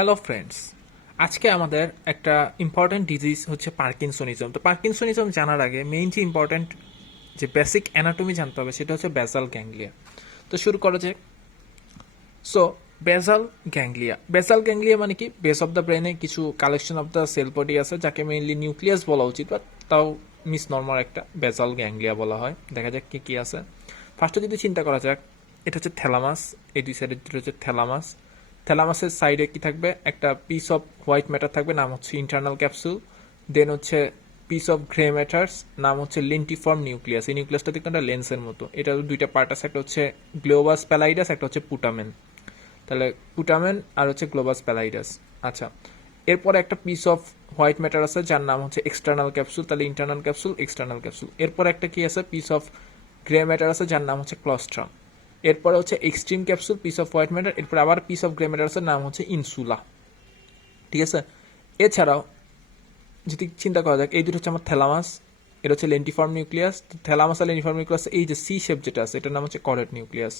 Hello friends, আজকে আমাদের একটা ইম্পর্ট্যান্ট ডিজিজ হচ্ছে পার্কিনসনিজম। তো পার্কিনসনিজম জানার আগে মেইন যে ইম্পর্ট্যান্ট যে বেসিক অ্যানাটমি জানতে হবে সেটা হচ্ছে বেসাল গ্যাংলিয়া। তো শুরু করা যাক। সো বেসাল গ্যাংলিয়া মানে কি? বেস অফ দ্য ব্রেনে কিছু collection of the sell body আছে যাকে মেইনলি নিউক্লিয়াস বলা উচিত, বাট তাও মিস নর্মাল একটা বেসাল গ্যাংলিয়া বলা হয়। দেখা যাক কি কি আছে। ফার্স্টে যদি চিন্তা করা যাক, এটা হচ্ছে থ্যালামাস। এই দুই সাইডের দুটো হচ্ছে থ্যালামাস। থ্যালামাসের সাইডে কি থাকবে? একটা পিস অফ হোয়াইট ম্যাটার থাকবে, নাম হচ্ছে ইন্টারনাল ক্যাপসুল। দেন হচ্ছে পিস অফ গ্রে ম্যাটার্স, নাম হচ্ছে লিন্টিফর্ম নিউক্লিয়াস। এই নিউক্লিয়াসটা দেখতে একটা লেন্সের মতো। এটা দুইটা পার্ট আছে, একটা হচ্ছে গ্লোবাস প্যালাইডাস, একটা হচ্ছে পুটামেন। তাহলে পুটামেন আর হচ্ছে গ্লোবাস প্যালাইডাস। আচ্ছা, এরপরে একটা পিস অফ হোয়াইট ম্যাটার আছে যার নাম হচ্ছে এক্সটার্নাল ক্যাপসুল। তাহলে ইন্টারনাল ক্যাপসুল, এক্সটার্নাল ক্যাপসুল। এরপর একটা কি আছে? পিস অফ গ্রে ম্যাটার আছে যার নাম হচ্ছে ক্লস্ট্রাম। এরপরে হচ্ছে extreme capsule, piece of white matter. এরপর আবার পিস অফ গ্রে ম্যাটার আছে, নাম হচ্ছে ইনসুলা। ঠিক আছে। এছাড়াও যদি চিন্তা করা যাক, এই দুটো হচ্ছে আমার থ্যালামাস, এটা হচ্ছে লেন্টিফর্ম নিউক্লিয়াস। থ্যালামাস আর লেন্টিফর্ম নিউক্লিয়াস, এই যে সি শেপ যেটা আছে এটার নাম হচ্ছে করেট নিউক্লিয়াস।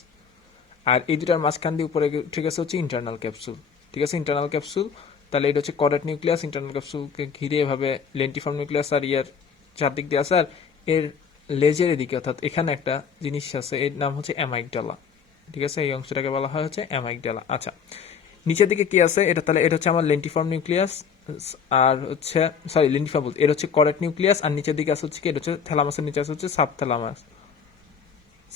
আর এই দুটার মাঝখান দিয়ে উপরে ঠিক আছে হচ্ছে ইন্টারনাল ক্যাপসুল। ঠিক আছে, ইন্টারনাল ক্যাপসুল। তাহলে এটা হচ্ছে করেট নিউক্লিয়াস, ইন্টারনাল ক্যাপসুলকে ঘিরে এভাবে লেন্টিফর্ম নিউক্লিয়াস আর ইয়ার চারদিক দিয়ে আছে। আর এর লেজের এদিকে অর্থাৎ এখানে একটা জিনিস আছে, এর নাম হচ্ছে অ্যামাইগডালা। ঠিক আছে, এই অংশটাকে বলা হয় হচ্ছে অ্যামাইগডালা। আচ্ছা, নিচের দিকে কি আছে? এটা তাহলে এটা হচ্ছে আমার লেন্টিফর্ম নিউক্লিয়াস, আর হচ্ছে সরি লেন্টিফর্ম বলতে এটা হচ্ছে করেট নিউক্লিয়াস। আর নিচের দিকে আছে হচ্ছে কি? এটা হচ্ছে থ্যালামাসের নিচে আছে হচ্ছে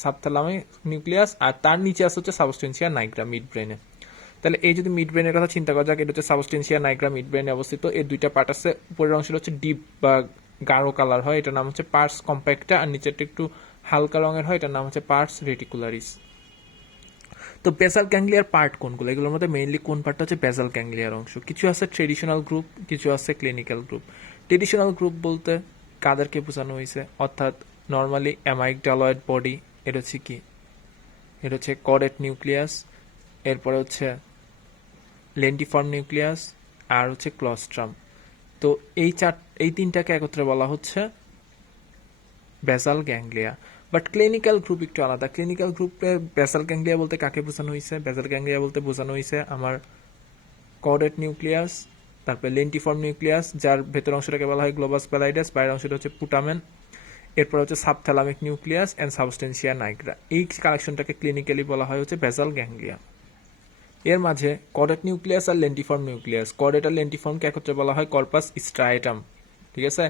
সাবথ্যালামিক নিউক্লিয়াস। আর তার নিচে আছে হচ্ছে সাবস্টেন্সিয়া নাইগ্রা মিড ব্রেনে। তাহলে এই যদি মিড ব্রেনের কথা চিন্তা করা যাক, এটা হচ্ছে সাবস্টেন্সিয়া নাইগ্রা মিড ব্রেনে অবস্থিত। এর দুইটা পার্ট আছে, উপরের অংশটা হচ্ছে ডিপ বা গাঢ় কালার হয়, এটার নাম হচ্ছে পার্স কম্প্যাক্টা। আর নিচেরটা একটু হালকা রঙের হয়, এটার নাম হচ্ছে পার্স রেটিকুলারিস। তো বেসাল গ্যাংলিয়ার পার্ট কোনগুলো? এগুলোর মধ্যে মেইনলি কোন পার্টটা হচ্ছে বেসাল গ্যাংলিয়ার অংশ? কিছু আছে ট্রেডিশনাল গ্রুপ, কিছু আছে ক্লিনিক্যাল গ্রুপ। ট্রেডিশনাল গ্রুপ বলতে কাদেরকে বোঝানো হয়েছে? অর্থাৎ নর্মালি অ্যামাইগডালয়েড বডি, এটা হচ্ছে কি? এটা হচ্ছে করেট নিউক্লিয়াস। এরপরে হচ্ছে লেন্টিফর্ম নিউক্লিয়াস, আর হচ্ছে ক্লস্ট্রাম। তো এই তিনটাকে একত্রে বলা হচ্ছে basal ganglia. But clinical group একটু আলাদা। ক্লিনিক্যাল গ্রুপে বেসাল গ্যাংলিয়া বলতে কাকে বোঝানো হয়েছে? বেসাল গ্যাংলিয়া বলতে বোঝানো হয়েছে আমার কর্ডেট নিউক্লিয়াস, তারপরে লেন্টিফর্ম নিউক্লিয়াস যার ভেতর অংশটাকে বলা হয় গ্লোবাস প্যালাইডাস, বাইরের অংশটা হচ্ছে পুটামেন। এরপর হচ্ছে সাবথ্যালামিক নিউক্লিয়াস অ্যান্ড সাবস্টেন্সিয়া নাইগ্রা। এই কালেকশনটাকে ক্লিনিক্যালি বলা হয় হচ্ছে বেসাল গ্যাংলিয়া। এর মাঝে কর্ডেট নিউক্লিয়াস আর লেন্টিফর্ম নিউক্লিয়াস, কর্ডেট আর লেন্টিফর্মকে একত্রে বলা হয় কর্পাস স্ট্রাইটাম। ঠিক আছে।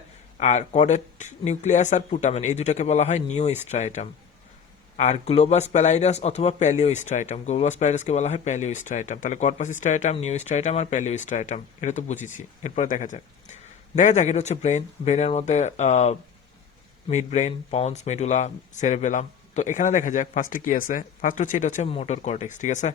আর কর্ডেট নিউক্লিয়াস আর পুটামেন এই দুটাকে বলা হয় নিও স্ট্রাইটাম। আর গ্লোবাস প্যালাইডাস অথবা প্যালিও স্ট্রাইটাম, গ্লোবাস প্যালাইডাসকে বলা হয় প্যালিও স্ট্রাইটাম। তাহলে কর্পাস স্ট্রাইটাম, নিও স্ট্রাইটাম আর প্যালিও স্ট্রাইটাম, এটা তো বুঝেছি। এরপরে দেখা যাক এটা হচ্ছে ব্রেন। ব্রেনের মধ্যে মিড ব্রেন, পন্স, মেডুলা, সেরেবেলাম। তো এখানে দেখা যাক ফার্স্টে কি আছে। ফার্স্ট হচ্ছে এটা হচ্ছে মোটর কর্টেক্স। ঠিক আছে।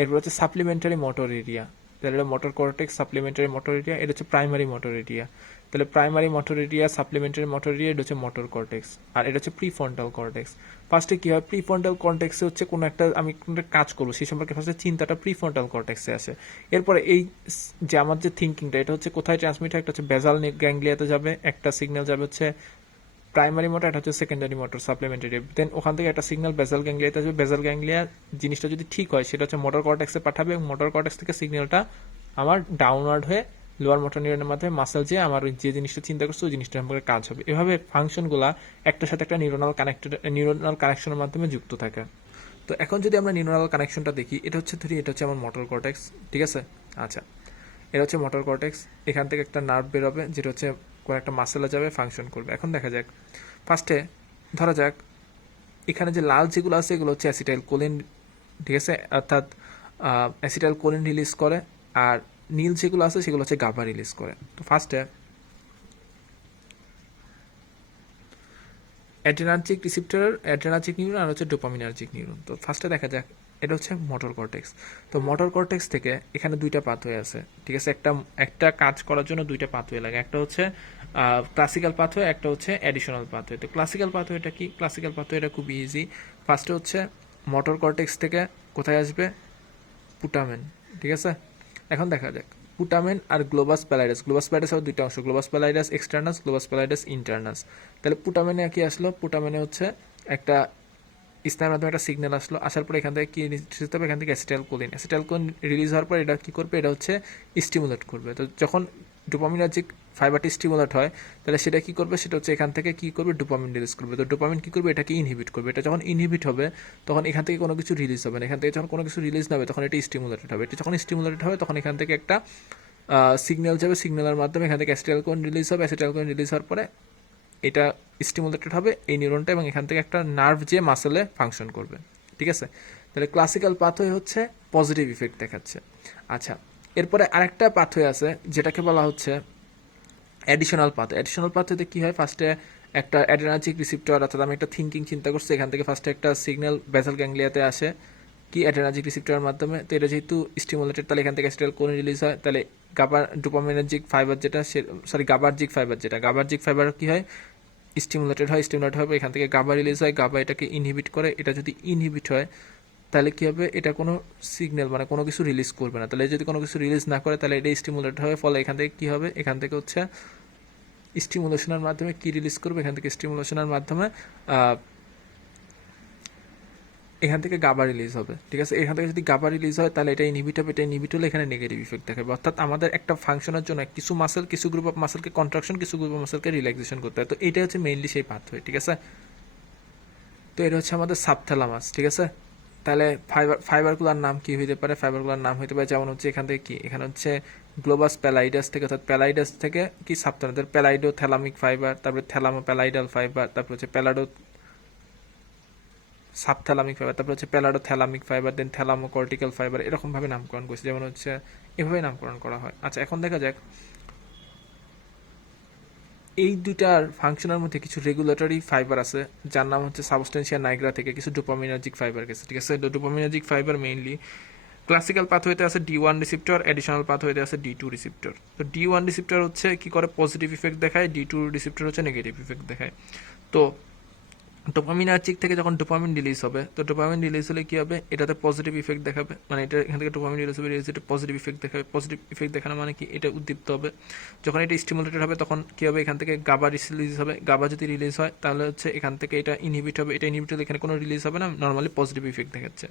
এরপর হচ্ছে সাপ্লিমেন্টারি মোটর এরিয়া। তাহলে এটা motor cortex, supplementary motor area. এটা হচ্ছে প্রাইমারি মোটর এরিয়া। তাহলে primary motor area, supplementary motor area, এটা হচ্ছে মোটর কর্টেক্স। আর এটা হচ্ছে প্রিফ্রন্টাল কর্টেক্স। ফার্স্টে কি হয়? প্রিফ্রন্টাল কর্টেক্সে হচ্ছে কোনো একটা আমি কোনো একটা কাজ করবো সেই সম্পর্কে ফার্স্টে চিন্তাটা প্রিফ্রন্টাল কর্টেক্সে আসে। এরপরে এই যে আমার যে থিঙ্কিংটা এটা হচ্ছে কোথায় ট্রান্সমিট হয়? একটা হচ্ছে বেজাল গ্যাংলিয়াতে যাবে, একটা সিগন্যাল যাবে হচ্ছে প্রাইমারি মোটর, এটা হচ্ছে সেকেন্ডারি মোটর সাপ্লিমেন্টারি। দেন ওখান থেকে একটা সিগন্যাল বেসাল গ্যাংলিয়াতে আসবে। বেসাল গ্যাংলিয়া জিনিসটা যদি ঠিক হয় সেটা হচ্ছে মোটর কর্টেক্সে পাঠাবে, এবং মোটর কর্টেক্স থেকে সিগন্যালটা আমার ডাউনওয়ার্ড হয়ে লোয়ার মোটর নিউরনের মাধ্যমে মাসেল যে আমার যে জিনিসটা চিন্তা করছে ওই জিনিসটা সম্পর্কে কাজ হবে। এভাবে ফাংশনগুলা একটার সাথে একটা নিউরনাল কানেকশনের মাধ্যমে যুক্ত থাকে। তো এখন যদি আমরা নিউরনাল কানেকশনটা দেখি, এটা হচ্ছে ধরি এটা হচ্ছে আমার মোটর কর্টেক্স। ঠিক আছে। আচ্ছা, এটা হচ্ছে মোটর কর্টেক্স। এখান থেকে একটা নার্ভ বেরোবে যেটা হচ্ছে কোনো একটা মাসেলে যাবে, ফাংশন করবে। এখন দেখা যাক ফার্স্টে ধরা যাক এখানে যে লাল যেগুলো আছে এগুলো হচ্ছে অ্যাসিটাইল কোলিন। ঠিক আছে, অর্থাৎ অ্যাসিটাইল কোলিন রিলিজ করে। আর নীল যেগুলো আছে সেগুলো হচ্ছে গাবা রিলিজ করে। তো ফার্স্টে অ্যাড্রেনার্জিক রিসিপ্টর, অ্যাড্রেনার্জিক নিউরন আর হচ্ছে ডোপামিনার্জিক নিউরন। তো ফার্স্টে দেখা যাক এটা হচ্ছে মোটর কর্টেক্স। তো মোটর কর্টেক্স থেকে এখানে দুইটা পাথওয়ে আছে। ঠিক আছে, একটা কাজ করার জন্য দুইটা পাথওয়ে লাগে। একটা হচ্ছে ক্লাসিক্যাল পাথওয়ে, একটা হচ্ছে অ্যাডিশনাল পাথওয়ে। তো ক্লাসিক্যাল পাথওয়েটা কি? ক্লাসিক্যাল পাথওয়েটা খুব ইজি। ফার্স্টে হচ্ছে মোটর কর্টেক্স থেকে কোথায় আসবে? পুটামেন। ঠিক আছে। এখন দেখা যাক পুটামেন আর গ্লোবাস প্যালাইডাস। গ্লোবাস প্যালাইডাস আর দুইটা অংশ, গ্লোবাস প্যালাইডাস এক্সটার্নাস, গ্লোবাস প্যালাইডাস ইন্টারনাস। তাহলে পুটামেনে কি আসলো? পুটামেনে হচ্ছে একটা স্নায়ুর মাধ্যমে একটা সিগন্যাল আসলো, আসার পরে এখান থেকে কি নিঃসৃত হবে, এখান থেকে অ্যাসিটাইলকোলিন রিলিজ হওয়ার পর এটা কি করবে, এটা হচ্ছে স্টিমুলেট করবে। তো যখন ডোপামিনার্জিক ফাইবারটি স্টিমুলেট হয় তাহলে সেটা কি করবে, সেটা হচ্ছে এখান থেকে কি করবে, ডোপামিন রিলিজ করবে। তো ডোপামিন কি করবে, এটাকে ইনহিবিট করবে। এটা যখন ইনহিবিট হবে তখন এখান থেকে কোনো কিছু রিলিজ হবে না, এখান থেকে যখন কোনো কিছু রিলিজ না হবে তখন এটা স্টিমুলেটেড হবে। এটা যখন স্টিমুলেটেড হবে তখন এখান থেকে একটা সিগন্যাল যাবে, সিগন্যালের মাধ্যমে এখান থেকে অ্যাসিটাইলকোলিন রিলিজ হবে। অ্যাসিটাইলকোলিন রিলিজ হওয়ার পরে এটা স্টিমুলেটেড হবে এই নিউরনটা, এবং এখান থেকে একটা নার্ভ যে মাসেলে ফাংশন করবে। ঠিক আছে, তাহলে ক্লাসিক্যাল পাথওয়ে হচ্ছে পজিটিভ ইফেক্ট দেখাচ্ছে। আচ্ছা, এরপরে আরেকটা পাথওয়ে আছে যেটাকে বলা হচ্ছে অ্যাডিশনাল পাথওয়ে। অ্যাডিশনাল পাথওয়েতে কি হয়, ফার্স্টে একটা অ্যাড্রেনার্জিক রিসিপ্টর, অর্থাৎ আমি একটা থিঙ্কিং চিন্তা করছি, এখান থেকে ফার্স্টে একটা সিগন্যাল বেসাল গ্যাংলিয়াতে আসে কি অ্যাড্রেনার্জিক রিসিপ্টরের মাধ্যমে। তো এটা যেহেতু স্টিমুলেটেড তাহলে এখান থেকে অ্যাসিটাইলকোলিন রিলিজ হয়, তাহলে ডোপামিনার্জিক ফাইবার যেটা, গাবার্জিক ফাইবার যেটা, গাবার্জিক ফাইবার কি হয়, স্টিমুলেটেড হবে, এখান থেকে গাবা রিলিজ হয়, গাবা এটাকে ইনহিবিট করে। এটা যদি ইনহিবিট হয় তাহলে কি হবে, এটা কোনো সিগন্যাল মানে কোনো কিছু রিলিজ করবে না। তাহলে যদি কোনো কিছু রিলিজ না করে তাহলে এটা স্টিমুলেট হবে, ফলে এখান থেকে কি হবে, এখান থেকে হচ্ছে স্টিমুলেশনের মাধ্যমে কি রিলিজ করবে, এখান থেকে স্টিমুলেশনের মাধ্যমে এখান থেকে গাবা রিলিজ হবে। ঠিক আছে, এখান থেকে যদি গাবা রিলিজ হয় তাহলে এটা ইনহিবিট হবে, এটা ইনহিবিট হলে এখানে নেগেটিভ ইফেক্ট দেখাবে। অর্থাৎ আমাদের একটা ফাংশনের জন্য কিছু মাসেল, কিছু গ্রুপ অফ মাসেলকে কন্ট্রাকশন, কিছু গ্রুপ অফ মাসেলকে রিল্যাক্সেশন করতে হয়। তো এটা হচ্ছে মেইনলি সেই পাথওয়ে। ঠিক আছে, তো এটা হচ্ছে আমাদের সাবথ্যালামাস। ঠিক আছে, তাহলে ফাইবারগুলোর নাম কি হইতে পারে, ফাইবারগুলোর নাম হইতে পারে যেমন হচ্ছে এখান থেকে কি, এখানে হচ্ছে গ্লোবাস প্যালাইডাস থেকে, অর্থাৎ প্যালাইডাস থেকে কি সাবথ্যালামাস, প্যালাইডো থ্যালামিক ফাইবার, তারপরে থ্যালামো প্যালাইডাল ফাইবার, তারপর হচ্ছে প্যালাডো সাবথ্যালামিক ফাইবার, তারপর হচ্ছে প্যালাডো থ্যালামিক ফাইবার, দেন থ্যালামো কর্টিক্যাল ফাইবার, এরকমভাবে নামকরণ করছে, যেমন হচ্ছে এভাবে নামকরণ করা হয়। আচ্ছা, এখন দেখা যাক এই দুইটার ফাংশনের মধ্যে কিছু রেগুলেটরি ফাইবার আছে যার নাম হচ্ছে সাবস্টেন্সিয়া নাইগ্রা থেকে কিছু ডোপামিনার্জিক ফাইবার গেছে। ঠিক আছে, ডোপামিনার্জিক ফাইবার মেইনলি ক্লাসিক্যাল পাথওয়েতে আছে D1 রিসিপ্টর, অ্যাডিশনাল পাথওয়েতে আছে D2 রিসিপ্টর। তো D1 রিসিপ্টর হচ্ছে কি করে, পজিটিভ ইফেক্ট দেখায়, D2 রিসিপ্টর হচ্ছে নেগেটিভ ইফেক্ট দেখায়। তো ডোপামিনার্জিক থেকে যখন ডোপামিন রিলিজ হবে, তো ডোপামিন রিলিজ হলে কি হবে, এটাতে পজিটিভ ইফেক্ট দেখাবে, মানে এটা এখান থেকে ডোপামিন রিলিজ হবে, এটা পজিটিভ ইফেক্ট দেখাবে। পজিটিভ ইফেক্ট দেখানো মানে কি, এটা উদ্দীপ্ত হবে। যখন এটা স্টিমুলেটেড হবে তখন কি হবে, এখান থেকে গাবা রিলিজ হবে, গাবা যদি রিলিজ হয় তাহলে হচ্ছে এখান থেকে এটা ইনহিবিট হবে, এটা ইনহিবিট হলে এখানে কোনো রিলিজ হবে না, নর্মালি পজিটিভ ইফেক্ট দেখাচ্ছে।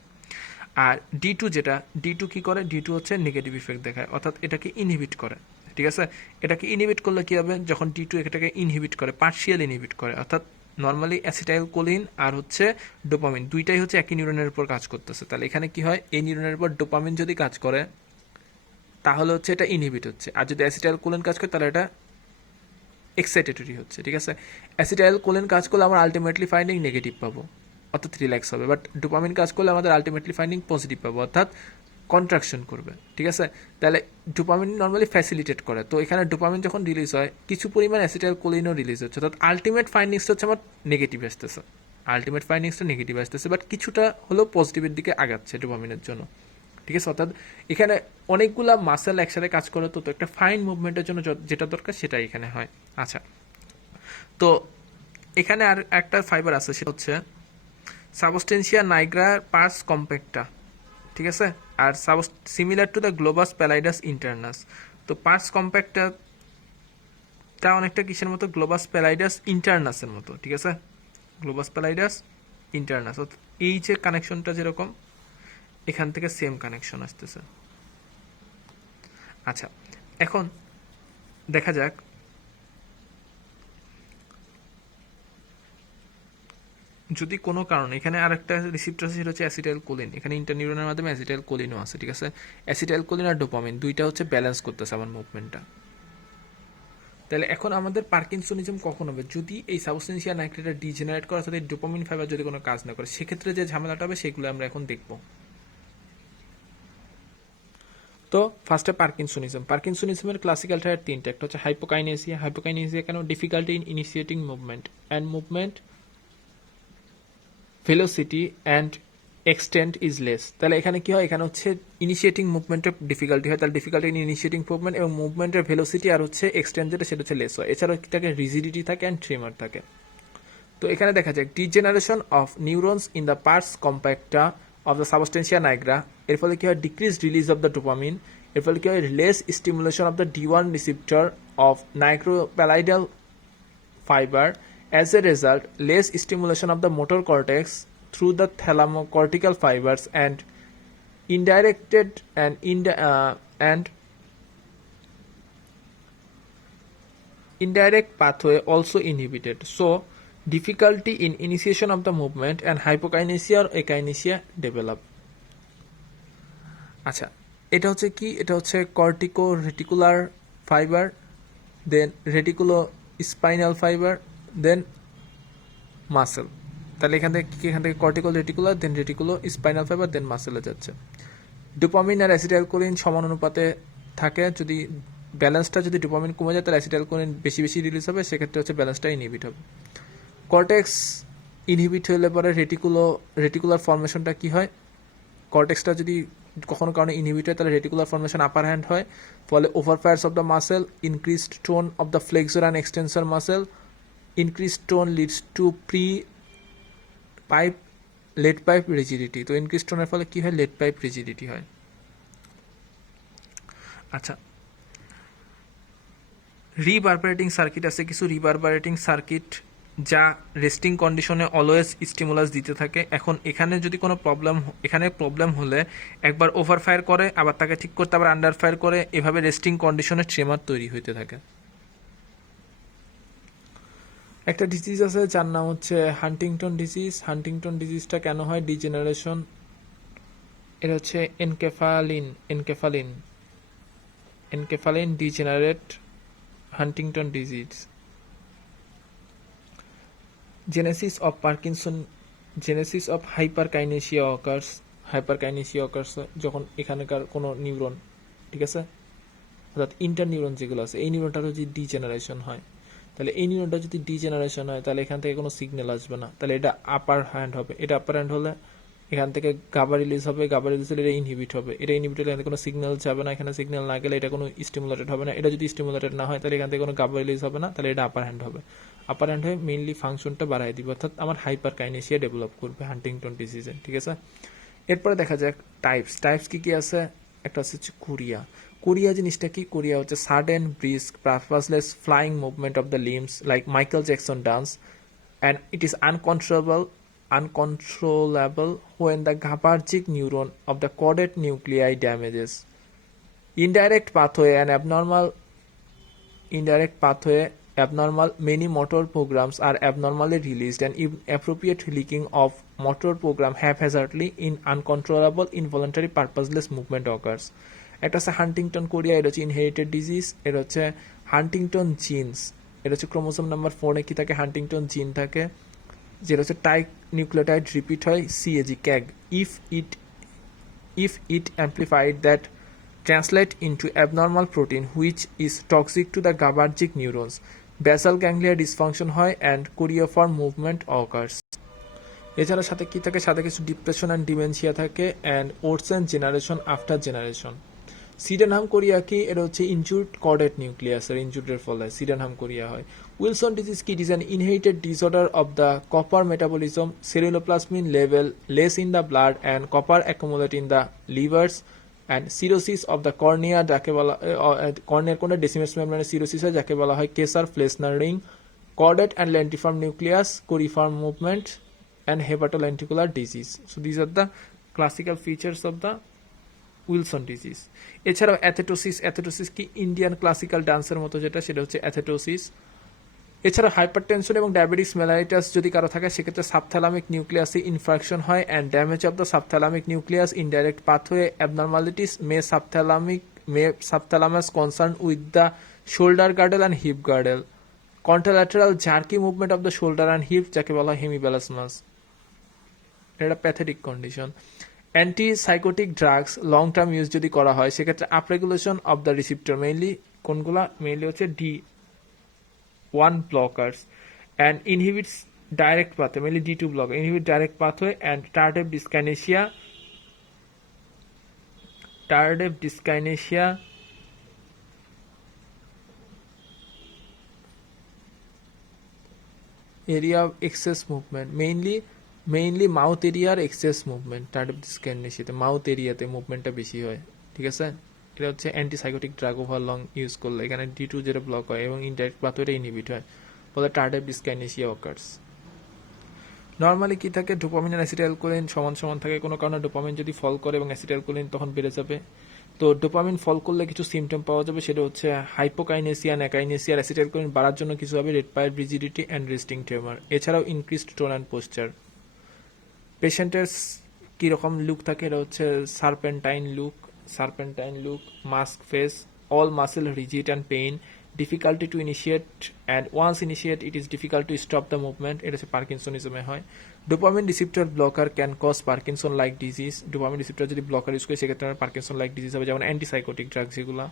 আর D2 যেটা, D2 কি করে, D2 হচ্ছে নেগেটিভ ইফেক্ট দেখায়, অর্থাৎ এটাকে ইনহিবিট করে। ঠিক আছে, এটাকে ইনহিবিট করলে কি হবে, যখন D2 এটাকে ইনহিবিট করে, পার্শিয়াল ইনহিবিট করে, অর্থাৎ নর্মালি অ্যাসিটাইলকোলিন আর হচ্ছে ডোপামিন দুইটাই হচ্ছে একই নিউরনের উপর কাজ করতেছে। তাহলে এখানে কি হয়, এই নিউরনের উপর ডোপামিন যদি কাজ করে তাহলে হচ্ছে এটা ইনহিবিট হচ্ছে, আর যদি অ্যাসিটাইলকোলিন কাজ করে তাহলে এটা এক্সাইটেটরি হচ্ছে। ঠিক আছে, অ্যাসিটাইলকোলিন কাজ করলে আমরা আলটিমেটলি ফাইন্ডিং নেগেটিভ পাবো, অর্থাৎ রিল্যাক্স হবে, বাট ডোপামিন কাজ করলে আমাদের আলটিমেটলি ফাইন্ডিং পজিটিভ পাবো, অর্থাৎ কন্ট্রাকশন করবে। ঠিক আছে, তাহলে ডোপামিন নর্মালি ফ্যাসিলিটেট করে। তো এখানে ডোপামিন যখন রিলিজ হয় কিছু পরিমাণ অ্যাসিটাইলকোলিনও রিলিজ হচ্ছে, অর্থাৎ আলটিমেট ফাইন্ডিংসটা হচ্ছে আমার নেগেটিভ আসতেছে, আলটিমেট ফাইন্ডিংসটা নেগেটিভ আসতেছে, বাট কিছুটা হলেও পজিটিভের দিকে আগাচ্ছে ডোপামিনের জন্য। ঠিক আছে, অর্থাৎ এখানে অনেকগুলা মাসেল একসাথে কাজ করে, তো একটা ফাইন মুভমেন্টের জন্য যেটা দরকার সেটা এখানে হয়। আচ্ছা, তো এখানে আর একটা ফাইবার আছে, সেটা হচ্ছে সাবস্টেন্সিয়া নাইগ্রা পার্স কম্প্যাক্টা। ঠিক আছে, আর similar to the globus pallidus internus. তো পার্স কম্প্যাক্টটা অনেকটা কিসের মতো, গ্লোবাস প্যালাইডাস ইন্টারনাসের মতো। ঠিক আছে, গ্লোবাস প্যালাইডাস ইন্টারনাস, এই যে কানেকশনটা যেরকম এখান থেকে সেম কানেকশন আসতেছে। আচ্ছা, এখন দেখা যাক যদি কোনো কারণে এখানে আরেকটা রিসিপ্টর আছে, সেটা হচ্ছে অ্যাসিটাইলকোলিন, এখানে ইন্টারনিউরনের মাধ্যমে অ্যাসিটাইলকোলিনও আছে। ঠিক আছে, অ্যাসিটাইলকোলিন আর ডোপামিন দুইটা হচ্ছে ব্যালেন্স করতেছে আমার মুভমেন্টটা। তাহলে এখন আমাদের পার্কিনসনিজম কখন হবে, যদি এই সাবস্টেন্সিয়া নাইট্রেটটা ডিজেনারেট করে, অর্থাৎ এই ডোপামিন ফাইবার যদি কোনো কাজ না করে, সেক্ষেত্রে যে ঝামেলাটা হবে সেগুলো আমরা এখন দেখব। তো ফার্স্টে পার্কিনসনিজমের ক্লাসিক্যাল টায়ার তিনটা, একটা হচ্ছে হাইপোকাইনেসিয়া কেন, difficulty in initiating movement and movement velocity and extent is less. তাহলে এখানে কি হয়, এখানে হচ্ছে ইনিশিয়েটিং মুভমেন্টের ডিফিকাল্টি হয়, তাহলে ডিফিকাল্টি ইন ইনিশিয়েটিং মুভমেন্ট, এবং মুভমেন্টের ভেলোসিটি আর হচ্ছে এক্সটেন্ট যেটা সেটা হচ্ছে লেস হয়। এছাড়াও থাকে রিজিডিটি থাকে অ্যান্ড ট্রিমার থাকে। তো এখানে দেখা যায় degeneration of neurons in the pars compacta of the substantia nigra, এর ফলে কি হয়, decrease release of the dopamine, এর ফলে কি হয়, less stimulation of the D1 receptor of nigropallidal fiber. As a result, less stimulation of the motor cortex through the thalamocortical fibers and indirected and indirect pathway also inhibited. So difficulty in initiation of the movement and hypokinesia or akinesia develop. আচ্ছা, এটা হচ্ছে কি, এটা হচ্ছে cortico reticular fibre, দেন রেটিকুলো spinal fibre, দেন muscle. তাহলে এখান থেকে কর্টিকল reticular, দেন রেটিকুলো spinal fibre, দেন মাসেলে যাচ্ছে। ডোপামিন আর অ্যাসিটাইলকোলিন সমান অনুপাতে থাকে। যদি ব্যালেন্সটা যদি ডোপামিন কমে যায় তাহলে অ্যাসিটাইলকোলিন বেশি বেশি রিলিজ হবে, সেক্ষেত্রে হচ্ছে ব্যালেন্সটা ইনহিবিট হবে। কর্টেক্স ইনহিবিট হলে পরে রেটিকুলার ফর্মেশনটা কি হয়, কর্টেক্সটা যদি কখনো কারণে ইনহিবিট হয় তাহলে রেটিকুলার ফর্মেশন আপার হ্যান্ড হয়, ফলে overfires of the muscle, increased tone of the flexor and extensor muscle, increased tone leads to lead pipe rigidity. তো ইনক্রিজড টোনের ফলে কি হয়, লেট পাইপ রিজিডিটি হয়। আচ্ছা, রিভারবারেটিং সার্কিট আছে কিছু, রিভারবারেটিং সার্কিট যা রেস্টিং কন্ডিশনে অলওয়েজ স্টিমুলাস দিতে থাকে। এখন এখানে যদি কোনো প্রবলেম হলে একবার ওভারফায়ার করে, আবার তাকে ঠিক করতে আবার আন্ডারফায়ার করে, এভাবে রেস্টিং কন্ডিশনে ট্রেমার তৈরি হইতে থাকে। একটা ডিজিজ আছে যার নাম হচ্ছে হান্টিংটন ডিজিজ। হান্টিংটন ডিজিজটা কেন হয়, ডিজেনারেশন, এটা হচ্ছে enkephalin degenerate Huntington disease. Genesis of hyperkinesia occurs যখন এখানকার কোনো নিউরন, ঠিক আছে, অর্থাৎ ইন্টার নিউরন যেগুলো আছে, এই নিউরনটার যদি ডিজেনারেশন হয়, তাহলে এই নিউরনটা যদি ডিজেনারেশন হয় তাহলে এখান থেকে কোনো সিগন্যাল আসবে না, তাহলে এটা আপার হ্যান্ড হবে। এটা আপার হ্যান্ড হলে এখান থেকে গাবা রিলিজ হবে, গাবা রিলিজ হলে এটা ইনহিবিট হবে। এটা ইনহিবিট হলে এখানে কোনো সিগন্যাল যাবে না, এখানে সিগন্যাল না গেলে এটা কোনো স্টিমুলেটেড হবে না। এটা যদি স্টিমুলেটেড না হয় তাহলে এখান থেকে কোনো গাবা রিলিজ হবে না, তাহলে এটা আপার হ্যান্ড হবে। আপার হ্যান্ড হয়ে মেইনলি ফাংশনটা বাড়াই দিবে, অর্থাৎ আমার হাইপার কাইনেসিয়া ডেভেলপ করবে হান্টিংটন ডিজিজে, ঠিক আছে। এরপরে দেখা যাক টাইপস কি আছে। একটা হচ্ছে কোরিয়া জিনিসটা কি, কোরিয়া হচ্ছে sudden brisk purposeless flying movement of the limbs like Michael Jackson dance, and it is uncontrollable when the GABAergic neuron of the caudate nuclei damages. Indirect pathway, many motor programs are abnormally released, and inappropriate leaking of motor program haphazardly in uncontrollable involuntary purposeless movement occurs. একটা হচ্ছে Huntington Korea, এটা হচ্ছে inherited disease. এটা হচ্ছে Huntington jeans, এটা হচ্ছে chromosome number 4 কি থাকে, হান্টিংটন জিন থাকে, যেটা হচ্ছে টাইপ নিউক্লিওটাইড রিপিট হয় CAG if it amplified that translate into abnormal protein which is toxic to the GABAergic neurons. Basal ganglia dysfunction হয় and choreiform movement occurs. এছাড়া সাথে কি থাকে, সাথে কিছু ডিপ্রেশন অ্যান্ড ডিমেনশিয়া থাকে and worsen generation after generation. Sydenham chorea কি, এটা হচ্ছে ইনজুর্ড কর্ডেট নিউক্লিয়াসের ইনজুর্ডের ফলে সিডেনহাম কোরিয়া হয়। উইলসন ডিজিজ কি, it is an inherited disorder of the copper metabolism, ceruloplasmin level less in the blood and copper accumulate in the livers, and cirrhosis of the cornea, যাকে বলা কর্নিয়ার কোনটা ডেসিমাস মেমব্রেনের cirrhosis হয়, যাকে বলা হয় Kayser Fleischer ring, caudate and lentiform nucleus, choreiform movement, and hepatolenticular disease. So these are the classical features of the Wilson disease. এছাড়াও অ্যাথেটোসিস কি, ইন্ডিয়ান ক্লাসিক্যাল ডান্সের মতো যেটা, সেটা হচ্ছে অ্যাথেটোসিস। এছাড়া হাইপারটেনশন এবং ডায়াবেটিস মেলাইটাস যদি কারো থাকে, সেক্ষেত্রে সাবথ্যালামিক নিউক্লিয়াসে ইনফ্রাকশন হয় and damage of the subthalamic nucleus, indirect pathway abnormalities may subthalamus concern with the shoulder girdle and hip girdle, contralateral jerky movement of the shoulder and hip, যাকে বলা হয় hemiballismus. এটা pathetic condition. Antipsychotic drugs long term use যদি করা হয়, সেক্ষেত্রে upregulation of the receptor, mainly হচ্ছে D1 blockers and inhibits direct pathway, mainly D2 blocker inhibit direct pathway and টার্ডেভ ডিসকাইনেশিয়া area of excess movement, mainly mouth এরিয়ার access movement, টার্ডেভ ডিসকাইনেশিয়াতে mouth এরিয়াতে মুভমেন্টটা বেশি হয়, ঠিক আছে। এটা হচ্ছে antipsychotic drug over long use করলে এখানে D2 যেটা ব্লক হয় এবং ইনডাইরেক্ট পাথওয়েটা ইনহিবিট হয়, বলে টার্ডেভ ডিসকাইনেশিয়া অকার্স। নর্মালি কি থাকে, ডোপামিন আর অ্যাসিটাইলকোলিন সমান সমান থাকে, কোনো কারণে ডোপামিন যদি ফল করে এবং অ্যাসিটাইলকোলিন তখন বেড়ে যাবে। তো ডোপামিন ফল করলে কিছু সিমটম পাওয়া যাবে, সেটা হচ্ছে হাইপোকাইনেসিয়া, অ্যাকাইনেসিয়া। অ্যাসিটাইলকোলিন বাড়ার জন্য কিছু হবে রেড পায়ের রিজিডিটি অ্যান্ড রেস্টিং ট্রেমার, এছাড়াও ইনক্রিজড টোন অ্যান্ড পোস্চার। পেশেন্টের কীরকম লুক থাকে, এটা হচ্ছে Serpentine look, mask face, all muscle rigid and pain, difficulty to initiate, and once initiate it is difficult to stop the movement, এটা হচ্ছে পার্কিনসনিজমে হয়। Dopamine receptor blocker can cause Parkinson like disease, dopamine receptor যদি blocker use করি সেক্ষেত্রে আমার Parkinson like disease হবে, যেমন অ্যান্টিসাইকোটিক ড্রাগ যেগুলো।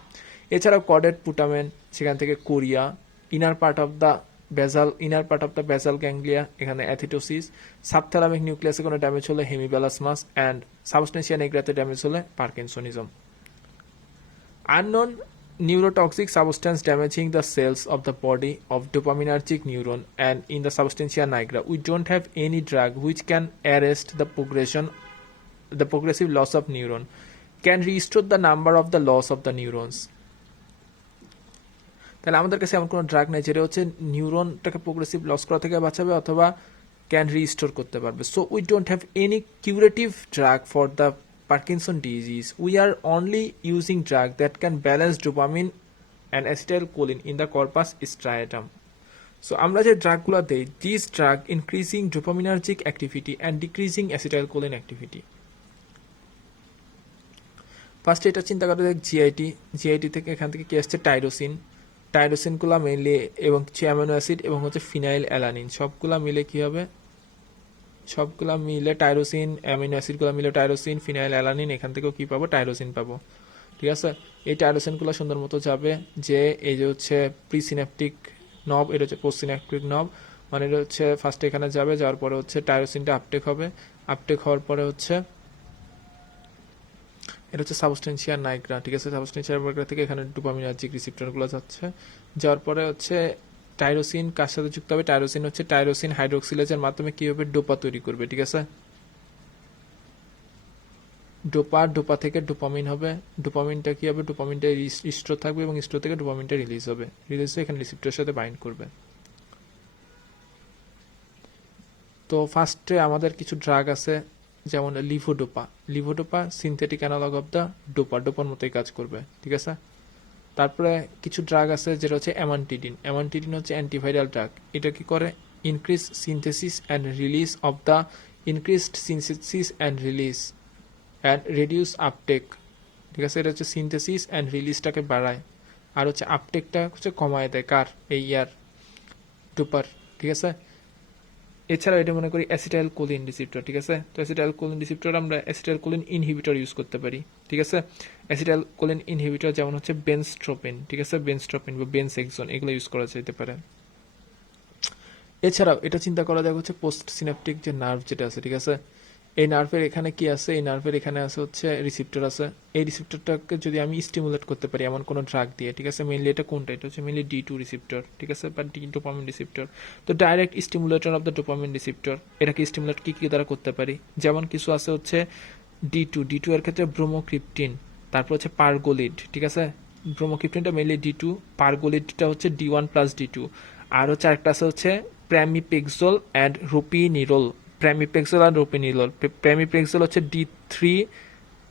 এছাড়াও কডেড পুটামেন, সেখান থেকে Korea, inner part of the basal ganglia, এখানে অ্যাথিটোসিস, সাবথ্যালামিক নিউক্লিয়াসে কোনো ড্যামেজ হলে হেমিবেলাসমাস, অ্যান্ড সাবস্টেন্সিয়া নেগ্রাতে ড্যামেজ হলে parkinsonism. Unknown neurotoxic substance damaging the cells of the body of dopaminergic neuron, and in the substantia nigra we don't have any drug which can arrest the progressive loss of neuron, can restore the number of the loss of the neurons. তাহলে আমাদের কাছে এমন কোনো drug নেই যেটা হচ্ছে নিউরনটাকে progressive loss করা থেকে বাঁচাবে অথবা ক্যান রিস্টোর করতে পারবে। So we don't have any curative drug for the Parkinson disease. We are only using drug that can balance dopamine and acetylcholine in the corpus striatum. So আমরা যে ড্রাগগুলো দেই, these drug increasing dopaminergic activity and decreasing acetylcholine activity. First এটা চিন্তা করা যাক GIT থেকে, এখান থেকে কি আসছে, টাইরোসিনগুলো মেইনলি এবং অ্যামিনো অ্যাসিড এবং হচ্ছে ফিনাইল অ্যালানিন, সবগুলা মিলে কি হবে, সবগুলা মিলে টাইরোসিন, অ্যামিনো অ্যাসিডগুলো মিলে টাইরোসিন, ফিনাইল অ্যালানিন, এখান থেকেও কি পাবো, টাইরোসিন পাবো। ঠিক আছে, এই টাইরোসিনগুলো সুন্দর মতো যাবে, যে এই যে হচ্ছে প্রিসিন্যাপটিক নব, এটা হচ্ছে পোস্টসিন্যাপটিক নব, মানে এটা হচ্ছে ফার্স্টে এখানে যাবে, যাওয়ার পরে হচ্ছে টাইরোসিনটা আপটেক হবে, আপটেক হওয়ার পরে হচ্ছে এটা হচ্ছে সাবস্টেন্সিয়া নাইগ্রা। ঠিক আছে, সাবস্টেন্সিয়া নাইগ্রা থেকে এখানে ডোপামিনার্জিক রিসিপ্টরগুলো যাচ্ছে, যাওয়ার পরে হচ্ছে টাইরোসিন কার সাথে যুক্ত হবে, টাইরোসিন হাইড্রোক্সিলেজের মাধ্যমে কি হবে, ডোপা তৈরি করবে। ঠিক আছে, ডোপা থেকে ডোপামিন হবে, ডোপামিনটা কি হবে, ডোপামিনটা স্টোর থাকবে এবং স্টোর থেকে ডোপামিনটা রিলিজ হবে, এখানে রিসিপ্টরের সাথে বাইন্ড করবে। তো ফার্স্টে আমাদের কিছু ড্রাগ আছে, যেমন levodopa synthetic analogue of the ডোপার মতোই কাজ করবে। ঠিক আছে, তারপরে কিছু ড্রাগ আছে যেটা হচ্ছে অ্যামান্টিডিন হচ্ছে অ্যান্টিভাইরাল ড্রাগ, এটা কি করে, increase synthesis and release and reduce uptake. ঠিক আছে, এটা হচ্ছে সিনথেসিস অ্যান্ড রিলিজটাকে বাড়ায়, আর হচ্ছে আপটেকটা হচ্ছে কমায় দেয়, কার, এই ডোপার। ঠিক আছে, এছাড়াও এটা মনে করি অ্যাসিটাইলকোলিন রিসিপ্টর। ঠিক আছে, তো অ্যাসিটাইলকোলিন রিসিপ্টর আমরা অ্যাসিটাইলকোলিন ইনহিবিটর ইউজ করতে পারি। ঠিক আছে, অ্যাসিটাইলকোলিন ইনহিবিটর যেমন হচ্ছে বেনস্ট্রোপিন, ঠিক আছে, বেনস্ট্রোপিন বা বেনসেক্সন, এগুলো ইউজ করা যেতে পারে। এছাড়াও এটা চিন্তা করা যায় হচ্ছে পোস্ট সিনাপটিক যে নার্ভ যেটা আছে, ঠিক আছে, এই নার্ভের এখানে কি আছে, এই নার্ভের এখানে আছে হচ্ছে রিসিপ্টর আছে, এই রিসিপ্টরটাকে যদি আমি স্টিমুলেট করতে পারি এমন কোনো ড্রাগ দিয়ে, ঠিক আছে, মেইনলি এটা কোনটা, এটা হচ্ছে মেইনলি D2 রিসিপ্টর। ঠিক আছে, বা ডোপামিন রিসিপ্টর। তো direct stimulator of the dopamine receptor, এটাকে স্টিমুলেট কি দ্বারা করতে পারি, যেমন কিছু আছে হচ্ছে D2 এর ক্ষেত্রে ব্রোমোক্রিপ্টিন, তারপর হচ্ছে পারগোলিড। ঠিক আছে, ব্রোমোক্রিপ্টিনটা মেইনলি D2, পারগোলিডটা হচ্ছে D1+D2, আর হচ্ছে আরেকটা আছে হচ্ছে প্র্যামিপেক্সোল অ্যান্ড রুপিনিরোল। প্র্যামিপেক্সোল হচ্ছে D3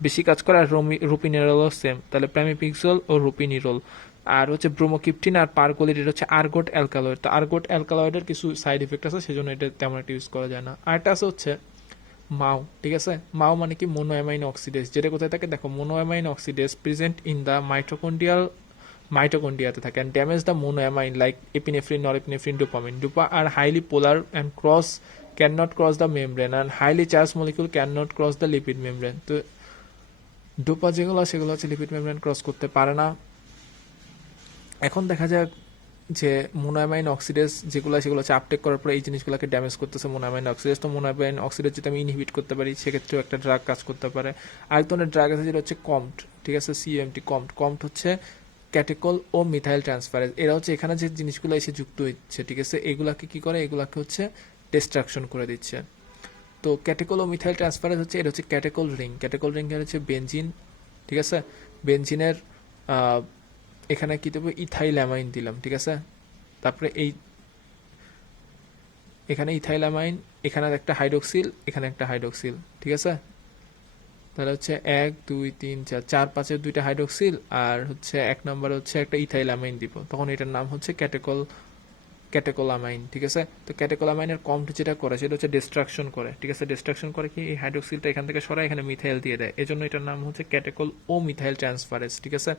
বেশি কাজ করে, আর রুপিনিরোলও সেম, তাহলে প্র্যামিপেক্সোল ও রুপিনিরোল। আর হচ্ছে ব্রোমোক্রিপ্টিন আর পারগোলিড, এটা হচ্ছে আর্গোট অ্যালকালয়েড। তো আর্গোট অ্যালকালয়েডের কিছু সাইড এফেক্ট আছে, সেজন্য এটা তেমন একটা ইউজ করা যায় না। আরেকটা আছে হচ্ছে মাও। ঠিক আছে, মাও মানে কি, মোনোঅ্যামাইন অক্সিডেজ, যেটা কোথায় থাকে, দেখো, মোনোঅ্যামাইন অক্সিডেজ প্রেজেন্ট ইন দ্য মাইটোকন্ড্রিয়াতে থাকে, and damage the monoamine like epinephrine, norepinephrine, dopa are highly polar and cannot cross the membrane, and highly charged molecule cannot cross the lipid membrane. তো ডোপা যেগুলো সেগুলো হচ্ছে lipid membrane cross করতে পারে না। এখন দেখা যাক যে মোনোঅ্যামাইন অক্সিডেজ যেগুলো সেগুলো হচ্ছে আপটেক করার পরে এই জিনিসগুলোকে ড্যামেজ করতেছে মোনোঅ্যামাইন অক্সিডেজ। তো মোনোঅ্যামাইন অক্সিডেজ যদি আমি ইনহিবিট করতে পারি সেক্ষেত্রেও একটা ড্রাগ কাজ করতে পারে। আরেক ধরনের ড্রাগ আছে যেটা হচ্ছে কম্ট। ঠিক আছে, সিএমটি, কম্ট হচ্ছে ক্যাটেকল ও মিথাইল ট্রান্সফারেজ। এরা হচ্ছে এখানে যে জিনিসগুলো এসে যুক্ত হচ্ছে, ঠিক আছে, এগুলাকে কি করে, এগুলাকে হচ্ছে ডিস্ট্রাকশন করে দিচ্ছে। তো ক্যাটেকল ও মিথাইল ট্রান্সফারেজ হচ্ছে, এটা হচ্ছে ক্যাটেকল রিং এর হচ্ছে বেনজিন। ঠিক আছে, বেনজিনের এখানে কি দেবো, ইথাইল্যামাইন দিলাম। ঠিক আছে, তারপরে এখানে ইথাইল্যামাইন এখানে একটা হাইড্রোক্সিল, এখানে একটা হাইড্রোক্সিল, ঠিক আছে? তাহলে হচ্ছে 1 2 3 4 4 5-এর দুইটা হাইড্রোক্সিল আর হচ্ছে 1 নম্বরে হচ্ছে একটা ইথাইলামাইন দিব, তখন এটার নাম হচ্ছে ক্যাটেকোলামাইন, ঠিক আছে? তো ক্যাটেকোলামাইনের কম্প যেটা করে সেটা হচ্ছে ডিস্ট্রাকশন করে, ঠিক আছে? ডিস্ট্রাকশন করে কি, এই হাইড্রোক্সিলটা এখান থেকে সরায় এখানে মিথাইল দিয়ে দেয়, এজন্য এটার নাম হচ্ছে ক্যাটেকল ও মিথাইল ট্রান্সফারেজ, ঠিক আছে?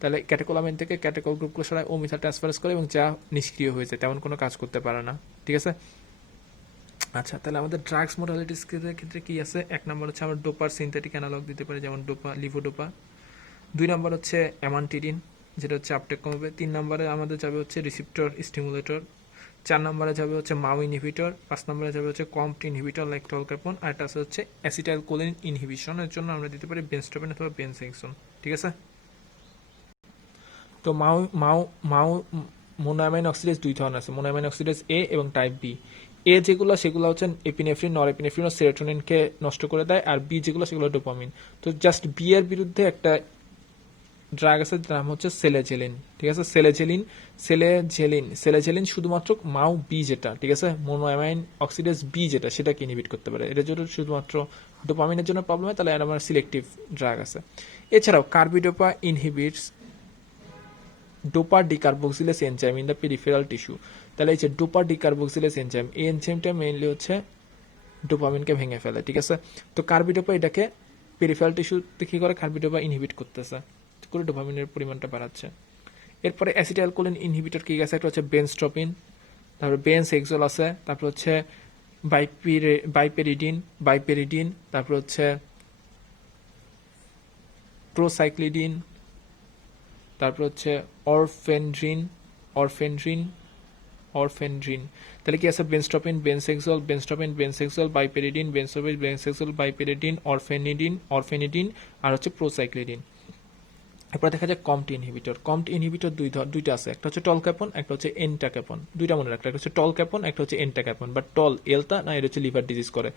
তাহলে ক্যাটেকোলামাইন থেকে ক্যাটেকল গ্রুপগুলো সরায় ও মিথাইল ট্রান্সফারেজ করে এবং যা নিষ্ক্রিয় হয়ে যায়, তেমন কোনো কাজ করতে পারে না, ঠিক আছে? আচ্ছা, তাহলে আমাদের ড্রাগস মোডালিটিস ক্ষেত্রে কি আছে? 1 নম্বর হচ্ছে আমরা ডোপার সিনথেটিক অ্যানালগ দিতে পারি, যেমন ডোপা, লিভোডোপা। 2 নম্বর হচ্ছে অ্যামান্টিডিন, যেটা হচ্ছে আপটেক কমাবে। 3 নম্বরে আমাদের যাবে হচ্ছে রিসিপ্টর স্টিমুলেটর। 4 নম্বরে যাবে হচ্ছে মাও ইনহিবিটর। 5 নম্বরে যাবে হচ্ছে কম্পট ইনহিবিটর লাইক টলক্যাপন। আর এটা হচ্ছে অ্যাসিটাইল কোলিন ইনহিবিশনের জন্য আমরা দিতে পারি বেনস্ট্রোপেন অথবা বেনসেক্সন, ঠিক আছে? তো মাও মাও মাও মোনোঅ্যামাইন অক্সিডেজ 2 ধরনের আছে, মোনোঅ্যামাইন অক্সিডেজ এ এবং টাইপ বি। এ যেগুলো সেগুলো হচ্ছে এপিনেফ্রিন, নরএপিনেফ্রিন ও সেরোটোনিনকে নষ্ট করে দেয়, আর বি যেগুলো সেগুলো ডোপামিন। তো জাস্ট বি এর বিরুদ্ধে একটা ড্রাগ আছে, যার নাম হচ্ছে সেলেজেলিন, ঠিক আছে? সেলেজেলিন শুধুমাত্র মাও বি যেটা, ঠিক আছে, মোনোঅ্যামাইন অক্সিডেজ বি যেটা, সেটাকে ইনহিবিট করতে পারে। এটা যদি শুধুমাত্র ডোপামিনের জন্য প্রবলেম হয় তাহলে আমার সিলেক্টিভ ড্রাগ আছে। এছাড়াও carbidopa inhibits dopa decarboxylase enzyme in the peripheral tissue. তাহলে এই যে ডোপা ডিকার্বক্সিলেস এনজাইম, এই এনজাইমটা মেইনলি হচ্ছে ডোপামিনকে ভেঙে ফেলে, ঠিক আছে? তো কার্বিডোপা এটাকে পেরিফেরাল টিস্যুতে কি করে, কার্বিডোপা ইনহিবিট করতেছে, করে ডোপামিনের পরিমাণটা বাড়াচ্ছে। এরপরে অ্যাসিটাইলকোলিন ইনহিবিটর কি আছে, একটা হচ্ছে বেনস্ট্রোপিন, তারপরে বেনসেক্সোল আছে, তারপর হচ্ছে বাইপেরিডিন, তারপর হচ্ছে প্রোসাইক্লিডিন, তারপর হচ্ছে অরফেনড্রিন অরফেনড্রিন। তাহলে কি আছে, বেনস্ট্রোপিন, বেনসেক্সোল, বাইপেরিডিন, অরফেনিডিন আর হচ্ছে প্রোসাইক্লিডিন। এরপর দেখা যায় কম্পট ইনহিবিটর দুইটা আছে, একটা হচ্ছে টলক্যাপন, একটা হচ্ছে এন্টাক্যাপন। দুইটা মনে রাখতে, একটা হচ্ছে টলক্যাপন, একটা হচ্ছে এন্টাক্যাপন। বা টল এলতা না, এটা হচ্ছে লিভার ডিজিজ করে।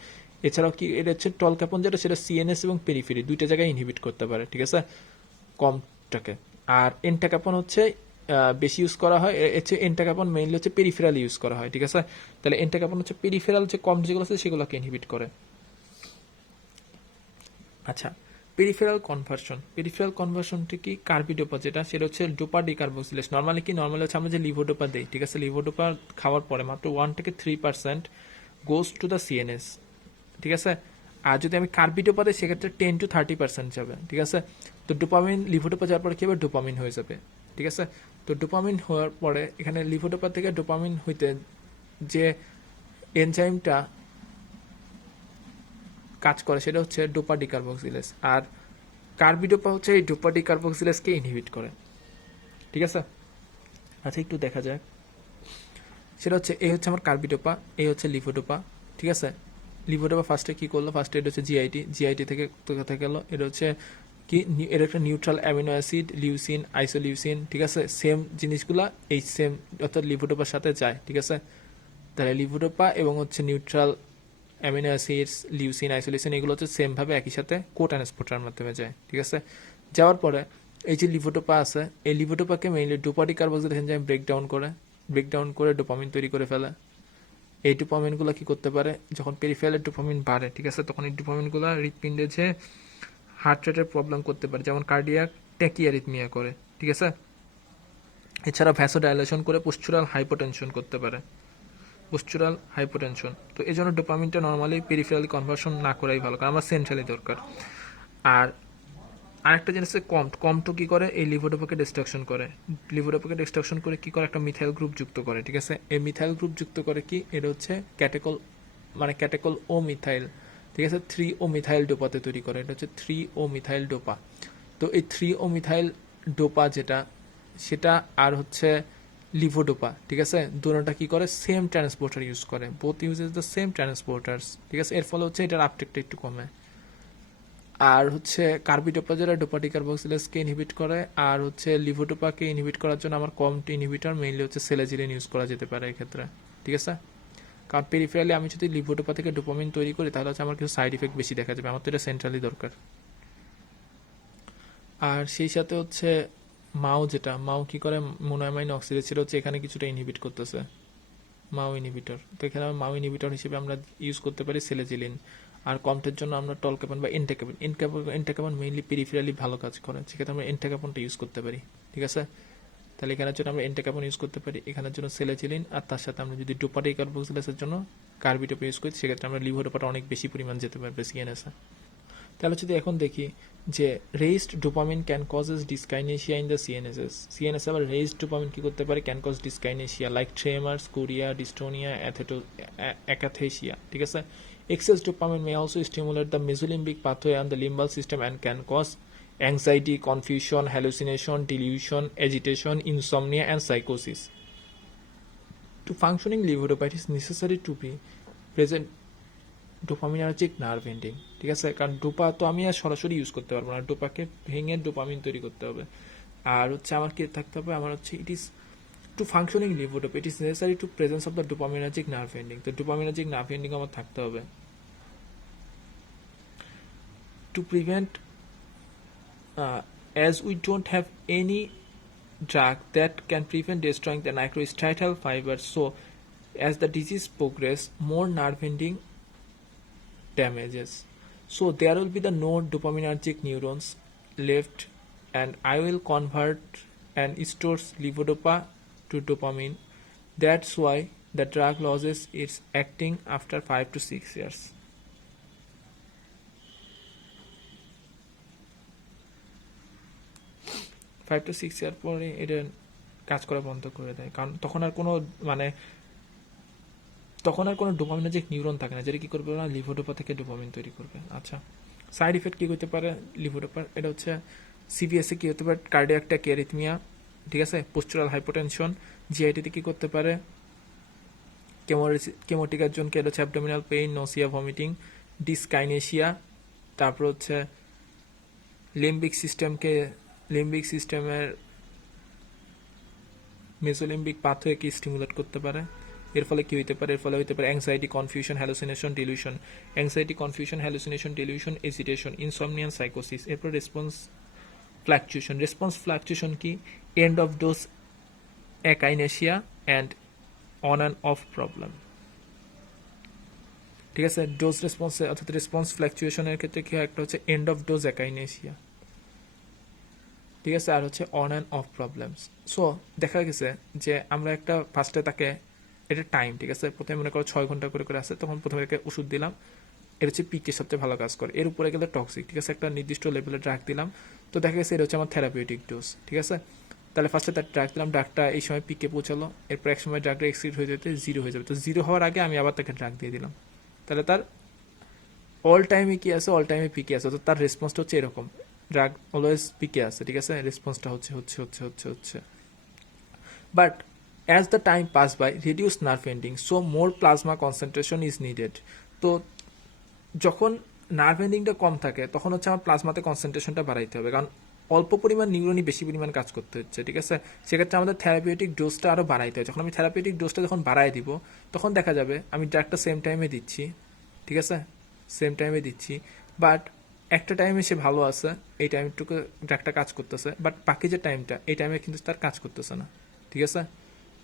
এছাড়াও কি, এটা হচ্ছে টলক্যাপন যেটা, সেটা সিএনএস এবং পেরিফেরি দুইটা জায়গায় ইনহিবিট করতে পারে, ঠিক আছে, কম্পটাকে। আর এন্টাক্যাপন হচ্ছে বেশি ইউজ করা হয়, হচ্ছে এন্টাক্যাপন মেইনলি হচ্ছে পেরিফেরাল ইউজ করা হয়, ঠিক আছে? তাহলে এন্টাক্যাপন হচ্ছে পেরিফেরাল যে কম্প যেগুলো আছে সেগুলোকে ইনহিবিট করে। আচ্ছা, পেরিফেরাল কনভার্সনটি কি, কার্বিডোপা যেটা, সেটা হচ্ছে ডোপা ডিকার্বক্সিলেস। নর্মালি হচ্ছে আমরা যে লিভোডোপা দেই, ঠিক আছে, লিভোডোপা খাওয়ার পরে মাত্র 1 থেকে 3% গোজ টু দ্য সিএনএস, ঠিক আছে? আর যদি আমি কার্বিডোপা দিই সেক্ষেত্রে 10 to 30% যাবে, ঠিক আছে? তো ডোপামিন, লিভোডোপা যাওয়ার পরে কি হবে, ডোপামিন হয়ে যাবে, ঠিক আছে? তো ডোপামিন হওয়ার পরে এখানে লিভোডোপা থেকে ডোপামিন হইতে যে এনজাইমটা কাজ করে সেটা হচ্ছে ডোপা ডিকার্বক্সিলেস। আর কার্বিডোপা হচ্ছে এই ডোপা ডিকার্বক্সিলেসকে ইনহিবিট করে, ঠিক আছে? আচ্ছা, একটু দেখা যাক। সেটা হচ্ছে, এই হচ্ছে আমার কার্বিডোপা, এই হচ্ছে লিভোডোপা, ঠিক আছে? লিভোডোপা ফার্স্টে কি করলো, ফার্স্টে এটা হচ্ছে জিআইটি থেকে কোথা গেল, এটা হচ্ছে কি, এটা একটা neutral amino acid, leucine, isoleucine, ঠিক আছে? সেম জিনিসগুলা এই সেম অর্থাৎ লিভোডোপার সাথে যায়, ঠিক আছে? তাহলে লিভোডোপা এবং হচ্ছে neutral amino acids, leucine, isoleucine, এগুলো হচ্ছে সেমভাবে একই সাথে কোট্রান্সপোর্টার মাধ্যমে যায়, ঠিক আছে? যাওয়ার পরে এই যে লিভোডোপা আছে, এই লিভোডোপাকে mainly dopa decarboxylase enzyme breakdown করে ডোপামিন তৈরি করে ফেলে। এই ডোপামিনগুলো কি করতে পারে, যখন পেরিফেরালের ডোপামিন বাড়ে, ঠিক আছে, তখন এই ডোপামিনগুলো হৃৎপিণ্ডে যে হার্ট রেটের প্রবলেম করতে পারে, যেমন কার্ডিয়াক ট্যাকিয়ারিথমিয়া করে, ঠিক আছে? এছাড়া ভ্যাসোডাইলেশন করে পোস্চুরাল হাইপোটেনশন করতে পারে, তো এই জন্য ডোপামিনটা নর্মালি পেরিফেরালি কনভার্সন না করাই ভালো, কারণ আমার সেন্ট্রালি দরকার। আর আরেকটা জিনিস হচ্ছে কম্পটো কি করে, এই লিভোডোপাকে ডিস্ট্রাকশন করে কি করে, একটা মিথাইল গ্রুপ যুক্ত করে, ঠিক আছে? এই মিথাইল গ্রুপ যুক্ত করে কি, এটা হচ্ছে ক্যাটেকল ও মিথাইল, ঠিক আছে, 3 ও মিথাইল ডোপাতে তৈরি করে, এটা হচ্ছে 3 ও মিথাইল ডোপা। তো এই 3 ও মিথাইল ডোপা যেটা, সেটা আর হচ্ছে লিভোডোপা, ঠিক আছে, দুটোটা কি করে, সেম ট্রান্সপোর্টার ইউজ করে, বোথ ইউজেস দ্য সেম ট্রান্সপোর্টার্স, ঠিক আছে? এর ফলে হচ্ছে এটার আপটেকটা একটু কমে। আর হচ্ছে কার্বিডোপা যেটা ডোপা ডিকার্বক্সিলেসকে ইনহিবিট করে, আর হচ্ছে লিভোডোপাকে ইনহিবিট করার জন্য আমার কম্পট ইনহিবিটর মেইনলি হচ্ছে সেলেজিলিন ইউজ করা যেতে পারে এক্ষেত্রে, ঠিক আছে? কারণ পেরিফেরালি আমি যদি লিভোডোপা থেকে ডোপামিন তৈরি করি তাহলে হচ্ছে আমার কিছু সাইড ইফেক্ট বেশি দেখা যাবে, আমার তো এটা সেন্ট্রালি দরকার। আর সেই সাথে হচ্ছে মাও কি করে, মোনোঅ্যামাইন অক্সিডেজ, সেটা হচ্ছে এখানে কিছুটা ইনহিবিট করতেছে, মাও ইনহিবিটর। তো এখানে মাও ইনহিবিটর হিসেবে আমরা ইউজ করতে পারি সেলেজিলিন। আর কমটের জন্য আমরা টলক্যাপন বা এন্টাক্যাপন, এন্টাক্যাপন মেইনলি পেরিফেরালি ভালো কাজ করে, সেক্ষেত্রে আমরা এন্টাক্যাপনটা ইউজ করতে পারি। ঠিক আছে, তাহলে এখানের জন্য আমরা এন্টাক্যাপন ইউজ করতে পারি, এখানের জন্য সেলেজিলিন। আর তার সাথে আমরা যদি ডোপাটি কার্বক্সিলেসের জন্য কার্বিডোপা ইউজ করি, সেক্ষেত্রে আমরা লিভোডোপাটা অনেক বেশি পরিমাণ যেতে পারবে সিএনএসে। তাহলে যদি এখন দেখি যে raised dopamine can causes dyskinesia in the CNSs. CNS আবার রেইজড ডোপামিন কি করতে পারে, can cause dyskinesia like tremors, chorea, dystonia, akathisia. ঠিক আছে, excess dopamine may also stimulate the mesolimbic pathway and the limbal system and can cause anxiety, confusion, hallucination, delusion, agitation, insomnia, and psychosis. To functioning levodopa, it is necessary to be present dopaminergic nerve ending. ঠিক আছে, কারণ dopa তো আমি আর সরাসরি use করতে পারবো না, ডোপাকে ভেঙে ডোপামিন তৈরি করতে হবে। আর হচ্ছে আমার কি থাকতে হবে, আমার হচ্ছে it is to functioning levodopa it is necessary to presence of the dopaminergic nerve ending. তো ডোপামিনার্জিক নার্ভ এন্ডিং আমার থাকতে হবে। To prevent as we don't have any drug that can prevent destroying the nigrostriatal fibers, so as the disease progress, more nerve ending damages, so there will be the no dopaminergic neurons left, and I will convert and stores levodopa to dopamine. That's why the drug loses its acting after 5 to 6 years. 5 to 6 ইয়ার পরে এটা কাজ করা বন্ধ করে দেয়, কারণ তখন আর কোনো ডোপামিনার্জিক নিউরন থাকে না, যেটা কি করবে না, লিভোডোপা থেকে ডোপামিন তৈরি করবে। আচ্ছা, সাইড ইফেক্ট কি হতে পারে লিভোডোপার, এটা হচ্ছে সিভিএসে কি হতে পারে, কার্ডিয়াক ট্যাকিয়ারিথমিয়া। ঠিক আছে, পোস্চুরাল হাইপোটেনশন। জিআইটিতে কি করতে পারে, কেমোটিকার জন্য এটা হচ্ছে অ্যাবডোমিনাল পেইন, নসিয়া, ভমিটিং, ডিসকাইনেশিয়া। তারপর হচ্ছে লিম্বিক সিস্টেমের মেসোলিম্বিক পাথওয়েকে স্টিমুলেট করতে পারে। এর ফলে কি হইতে পারে, এর ফলে হইতে পারে anxiety, confusion, hallucination, delusion. Anxiety, confusion, hallucination, delusion, agitation, insomnia, সাইকোসিস। এরপর রেসপন্স ফ্লাকচুয়েশন কি, end of dose akinesia and on and off problem. ঠিক আছে, ডোজ রেসপন্সে অর্থাৎ রেসপন্স ফ্লাকচুয়েশনের ক্ষেত্রে কি হয়, একটা হচ্ছে এন্ড অফ ডোজ অ্যাকাইনেশিয়া। ঠিক আছে, আর হচ্ছে on and of problems. So দেখা গেছে যে আমরা একটা ফার্স্টে তাকে এটা টাইম, ঠিক আছে, প্রথমে মনে করো 6 ঘন্টা করে আসে, তখন প্রথমে একে ওষুধ দিলাম, এটা হচ্ছে পিকে সবচেয়ে ভালো কাজ করে। এর উপরে গেলে টক্সিক। ঠিক আছে, একটা নির্দিষ্ট লেভেলে ড্রাগ দিলাম, তো দেখা গেছে এটা হচ্ছে আমার থেরাপিউটিক ডোজ। ঠিক আছে, তাহলে ফার্স্টে তার ড্রাগ দিলাম, ড্রাগটা এই সময় পিকে পৌঁছালো, এরপর এক সময় ড্রাগটা এক্সিড হয়ে যেতে 0 হয়ে যাবে। তো 0 হওয়ার আগে আমি আবার তাকে ড্রাগ দিয়ে দিলাম, তাহলে তার অল টাইমে কি আছে, অল টাইমে পিকে আছে, তো তার রেসপন্সটা হচ্ছে এরকম, ড্রাগ অলওয়েজ পিকে আছে। ঠিক আছে, রেসপন্সটা হচ্ছে but as the time pass by reduce nerve ending, so more plasma concentration is needed. তো যখন নার্ভ এন্ডিংটা কম থাকে তখন হচ্ছে আমার প্লাজমাতে কনসেন্ট্রেশনটা বাড়াইতে হবে, কারণ অল্প পরিমাণ নিউরনই বেশি পরিমাণ কাজ করতে হচ্ছে। ঠিক আছে, সেক্ষেত্রে আমাদের থেরাপিউটিক ডোজটা আরও বাড়াইতে হয়। যখন আমি থেরাপিউটিক ডোজটা যখন বাড়াই দিব, তখন দেখা যাবে আমি ড্রাগটা সেম টাইমে দিচ্ছি। ঠিক আছে, সেম টাইমে দিচ্ছি, বাট একটা টাইমে সে ভালো আছে, এই টাইমটুকু ড্রাগটা কাজ করতেছে, বাট বাকি যে টাইমটা, এই টাইমে কিন্তু তার কাজ করতেছে না। ঠিক আছে,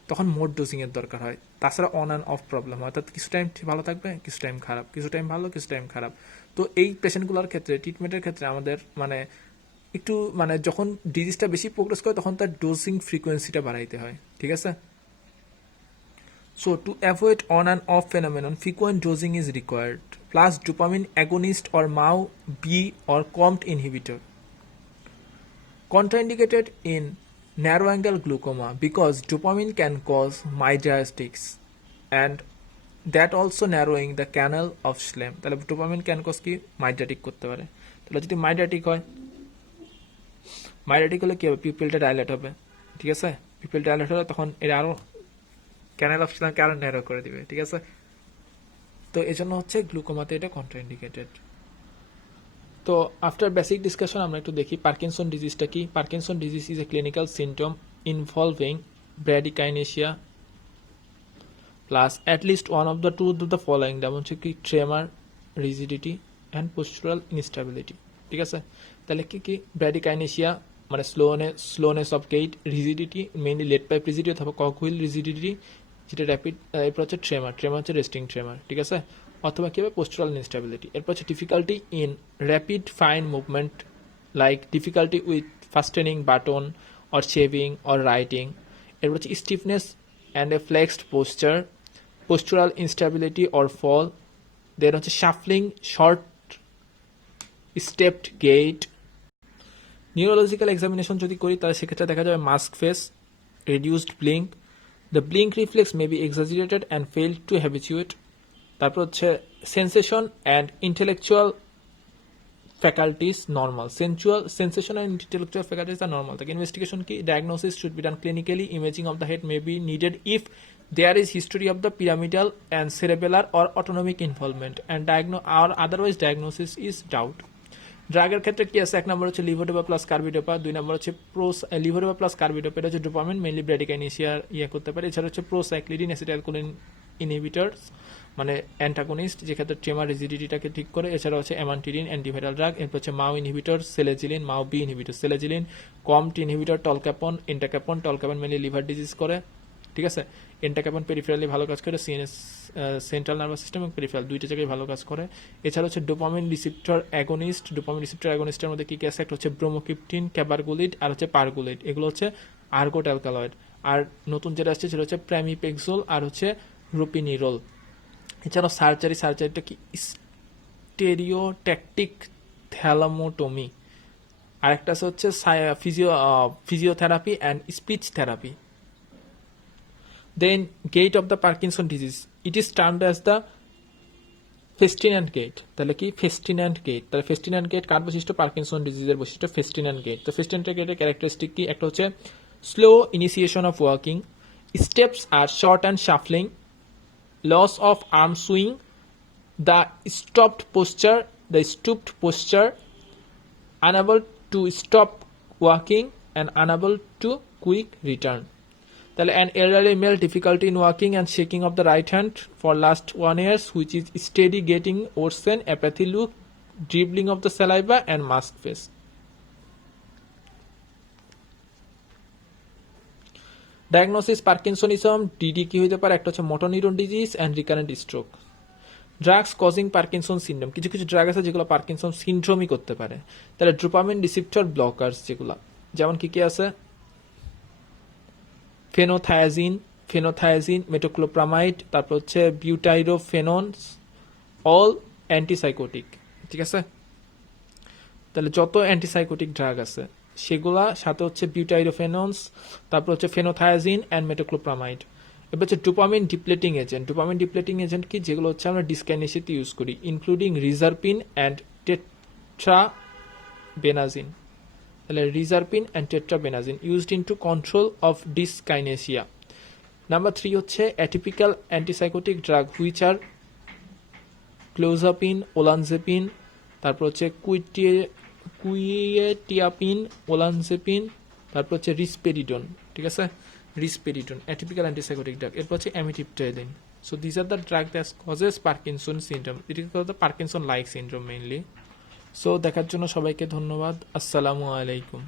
তখন মোর ডোজিংয়ের দরকার হয়। তাছাড়া অন অ্যান্ড অফ প্রবলেম হয়, অর্থাৎ কিছু টাইম ভালো থাকবে, কিছু টাইম খারাপ, কিছু টাইম ভালো, কিছু টাইম খারাপ। তো এই পেশেন্টগুলোর ক্ষেত্রে, ট্রিটমেন্টের ক্ষেত্রে আমাদের একটু যখন ডিজিজটা বেশি প্রোগ্রেস করে, তখন তার ডোজিং ফ্রিকোয়েন্সিটা বাড়াইতে হয়। ঠিক আছে, so to avoid on and of phenomenon frequent dosing is required, plus dopamine agonist or MAO B or COMT inhibitor. Contraindicated in narrow angle glaucoma because dopamine can cause mydriatics and that also narrowing the canal of Schlemm. তাহলে dopamine can cause কি, মাইড্রাটিক করতে পারে। তাহলে যদি মাইড্রাটিক হয়, মাইড্রাটিক হলে কি হবে, পিপলটা ডাইলেট হবে। ঠিক আছে, পিপল ডাইলেট হলে তখন এটা আরো ক্যানাল অফ স্লেমকে আরো ন্যারো করে দিবে। ঠিক আছে, তো এই জন্য হচ্ছে গ্লুকোমাতে এটা কন্ট্রাইন্ডিকেটেড। তো আফটার বেসিক ডিসকাশন আমরা একটু দেখি পার্কিনসন ডিজিজটা কি। Parkinson disease is a clinical symptom involving bradykinesia plus at least one of the two of the following, যেমন হচ্ছে কি tremor, rigidity and postural instability. ঠিক আছে, তাহলে কি কি, bradykinesia slowness of gait, rigidity mainly lead pipe rigidity অথবা cogwheel rigidity, যেটা র্যাপিড, এরপর হচ্ছে ট্রেমার হচ্ছে রেস্টিং ট্রেমার, ঠিক আছে, অথবা কি হবে পোস্টুরাল ইনস্টেবিলিটি। এরপর হচ্ছে difficulty in rapid fine movement like difficulty with fastening button or shaving or writing. এরপর হচ্ছে stiffness and a flexed posture, postural instability or fall. Then হচ্ছে shuffling, short stepped gait. Neurological examination যদি করি তাহলে সেক্ষেত্রে দেখা যাবে mask face, reduced blink, the blink reflex may be exaggerated and fail to habituate. তারপর হচ্ছে sensation and intellectual faculties normal, sensation and intellectual faculties are normal থাকে। Investigation কি, diagnosis should be done clinically, imaging of the head may be needed if there is history of the pyramidal and cerebellar or autonomic involvement and or otherwise diagnosis is doubt. ড্রাগের ক্ষেত্রে কি আছে, এক নম্বর হচ্ছে লিভোডোপা plus carbidopa, দুই নম্বর হচ্ছে লিভোডোপা plus carbidopa, এটা হচ্ছে ডোপামিন মেইনলি ব্র্যাডিকাইনেসিয়া করতে পারে। এছাড়া হচ্ছে প্রোসাইক্লিডিন অ্যাসিটাইলকোলিন ইনহিবিটরস মানে অ্যান্টাগনিস্ট, যেক্ষেত্রে ট্রেমার রিজিডিটিটাকে ঠিক করে। এছাড়া হচ্ছে অ্যামান্টিডিন অ্যান্টিভাইরাল ড্রাগ। এরপর হচ্ছে মাও inhibitor, selegiline, MAO B inhibitor, selegiline, COMT inhibitor, tolcapone, entacapone. Tolcapone mainly liver disease করে, ঠিক আছে। এন্টাক্যাপন পেরিফেরালি ভালো কাজ করে, সিএনএস সেন্ট্রাল নার্ভাস সিস্টেম এবং পেরিফেরাল দুইটা জায়গায় ভালো কাজ করে। এছাড়া হচ্ছে dopamine receptor agonist, dopamine receptor অ্যাগনিস্টের মধ্যে কি কি আছে, একটা হচ্ছে ব্রোমোক্রিপ্টিন, ক্যাবারগুলিড আর হচ্ছে পারগুলিড, এগুলো হচ্ছে আর্গোট অ্যালকালয়েড। আর নতুন যেটা আসছে সেটা হচ্ছে প্র্যামিপেক্সোল আর হচ্ছে রুপিনিরোল। এছাড়াও সার্জারিটা কি স্টেরিওট্যাকটিক থ্যালামোটমি, আরেকটা হচ্ছে physiotherapy and speech therapy. Then gait of the Parkinson disease, it is termed as the Festinant gait. তাহলে কি Festinant gait, তাহলে Festinant gait কার বৈশিষ্ট্য, পার্কিনসন ডিজিজের বৈশিষ্ট্য Festinant gait। তো Festinant gait এর ক্যারেক্টারিস্টিক কি, একটা হচ্ছে slow initiation of walking, steps are short and shuffling, loss of arm swing, the stooped posture, unable to stop walking and unable to quick return. তাহলে an elderly male difficulty in walking and shaking of the right hand for last 1 year which is steady getting worsen, apathy look, dribbling of the saliva and mask face. Diagnosis Parkinsonism, DD কি হইতে পারে, একটা হচ্ছে motor neuron disease and recurrent stroke. Drugs causing Parkinson syndrome, কিছু কিছু drug আছে যেগুলো Parkinson সিনড্রোমই করতে পারে। তাহলে ডোপামিন রিসেপ্টর ব্লকার্স যেগুলো, যেমন কি কি আছে, ফেনোথায়াজিন, মেটোক্লোপ্রামাইড, তারপর হচ্ছে বিউটাইরোফেননস, অল অ্যান্টিসাইকোটিক, ঠিক আছে। তাহলে যত অ্যান্টিসাইকোটিক ড্রাগ আছে সেগুলা সাথে হচ্ছে বিউটাইরোফেননস, তারপর হচ্ছে ফেনোথায়াজিন অ্যান্ড মেটোক্লোপ্রামাইড। এবার হচ্ছে ডোপামিন ডিপ্লেটিং এজেন্ট কি, যেগুলো হচ্ছে আমরা ডিসকাইনেসিতে ইউজ করি, ইনক্লুডিং রিজারপিন অ্যান্ড টেট্রাবেনাজিন। তাহলে reserpine and tetrabenazine used in to control of dyskinesia. Number 3 হচ্ছে atypical antipsychotic drug which are clozapine, olanzapine, তারপর হচ্ছে কুইয়েটিয়াপিন, ওলানজেপিন, তারপর হচ্ছে রিসপেরিডন, ঠিক আছে, রিসপেরিডন অ্যাটিপিক্যাল অ্যান্টিসাইকোটিক ড্রাগ। এরপর হচ্ছে amitriptyline. So this are the drug that causes Parkinson syndrome, it is called the Parkinson like syndrome mainly. So দেখার জন্য সবাইকে ধন্যবাদ। আসসালামু আলাইকুম।